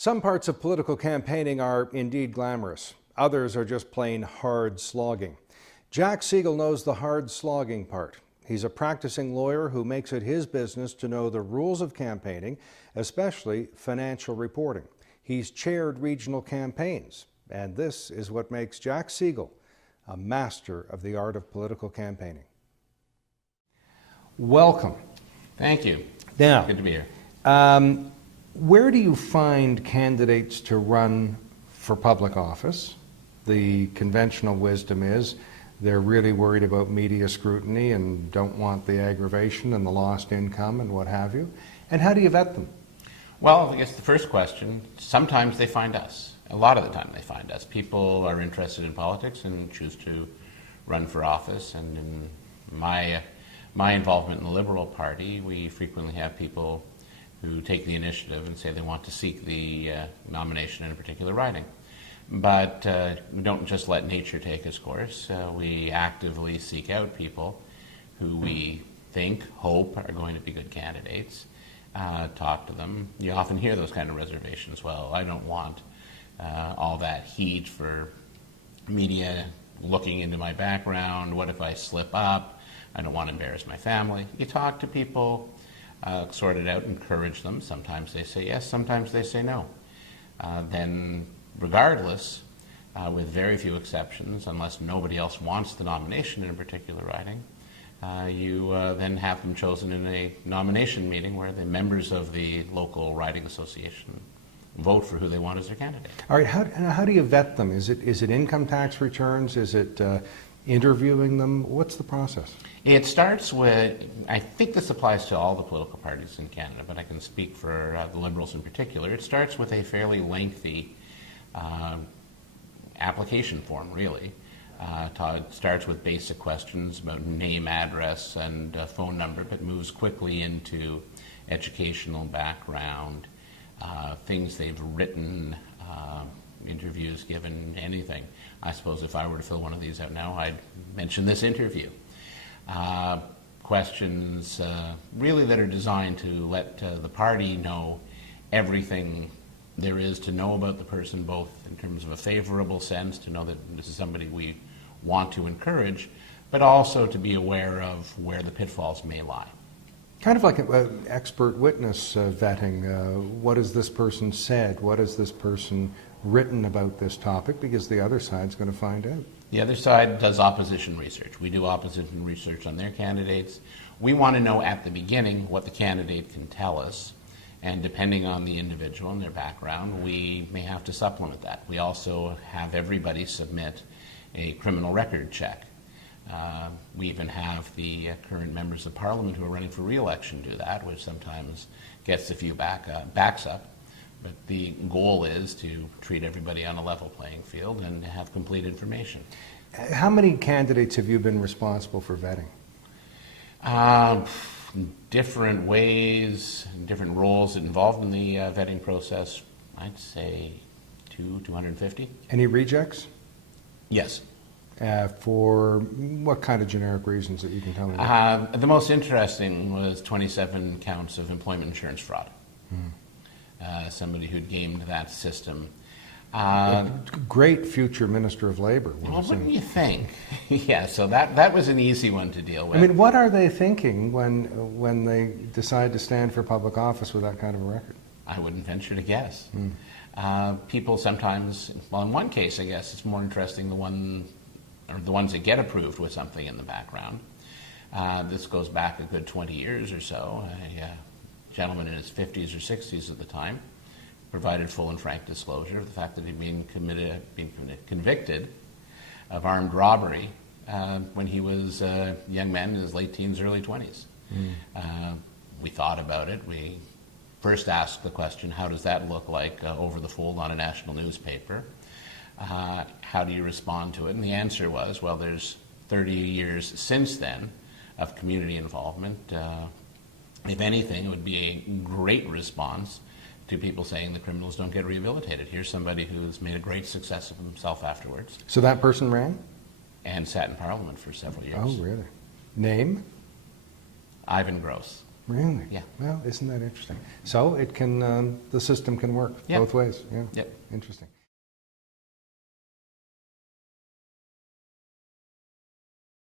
Some parts of political campaigning are indeed glamorous. Others are just plain hard slogging. Jack Segel knows the hard slogging part. He's a practicing lawyer who makes it his business to know the rules of campaigning, especially financial reporting. He's chaired regional campaigns, and this is what makes Jack Segel a master of the art of political campaigning. Welcome. Thank you. Now, good to be here. Where do you find candidates to run for public office? The conventional wisdom is they're really worried about media scrutiny and don't want the aggravation and the lost income and what have you. And how do you vet them? Well, I guess the first question, sometimes they find us. A lot of the time they find us. People are interested in politics and choose to run for office. And in my involvement in the Liberal Party, we frequently have people who take the initiative and say they want to seek the nomination in a particular riding. But we don't just let nature take its course. We actively seek out people who we think, hope are going to be good candidates, talk to them. You often hear those kind of reservations. Well, I don't want all that heat for media looking into my background. What if I slip up? I don't want to embarrass my family. You talk to people, sort it out, encourage them. Sometimes they say yes, sometimes they say no. Then regardless, with very few exceptions, unless nobody else wants the nomination in a particular riding, you then have them chosen in a nomination meeting where the members of the local riding association vote for who they want as their candidate. All right, how do you vet them? Is it income tax returns? Is it interviewing them? What's the process? It starts with, I think this applies to all the political parties in Canada, but I can speak for the Liberals in particular. It starts with a fairly lengthy application form, really. It starts with basic questions about name, address, and phone number, but moves quickly into educational background, things they've written, interviews given, anything. I suppose if I were to fill one of these out now, I'd mention this interview. Questions really that are designed to let the party know everything there is to know about the person, both in terms of a favorable sense, to know that this is somebody we want to encourage, but also to be aware of where the pitfalls may lie. Kind of like an expert witness vetting. What has this person said? What has this person written about this topic? Because the other side's going to find out. The other side does opposition research. We do opposition research on their candidates. We want to know at the beginning what the candidate can tell us, and depending on the individual and their background, we may have to supplement that. We also have everybody submit a criminal record check. We even have the current members of Parliament who are running for re-election do that, which sometimes gets a few backs up. But the goal is to treat everybody on a level playing field and have complete information. How many candidates have you been responsible for vetting? Different ways, different roles involved in the vetting process. I'd say 250. Any rejects? Yes. For what kind of generic reasons that you can tell me? The most interesting was 27 counts of employment insurance fraud. Somebody who'd gamed that system. Great future Minister of Labour. Well, wouldn't you think? Yeah, so that was an easy one to deal with. I mean, what are they thinking when they decide to stand for public office with that kind of a record? I wouldn't venture to guess. People sometimes, well, in one case, I guess it's more interesting the ones that get approved with something in the background. This goes back a good 20 years or so. A gentleman in his 50s or 60s at the time provided full and frank disclosure of the fact that he'd been convicted of armed robbery when he was a young man in his late teens, early 20s. We thought about it. We first asked the question, how does that look like over the fold on a national newspaper? How do you respond to it? And the answer was, well, there's 30 years since then of community involvement. If anything, it would be a great response to people saying the criminals don't get rehabilitated. Here's somebody who's made a great success of himself afterwards. So that person ran? And sat in Parliament for several years. Oh, really? Name? Ivan Gross. Really? Yeah. Well, isn't that interesting? So it can, the system can work Yep. both ways. Yeah. Yep. Interesting.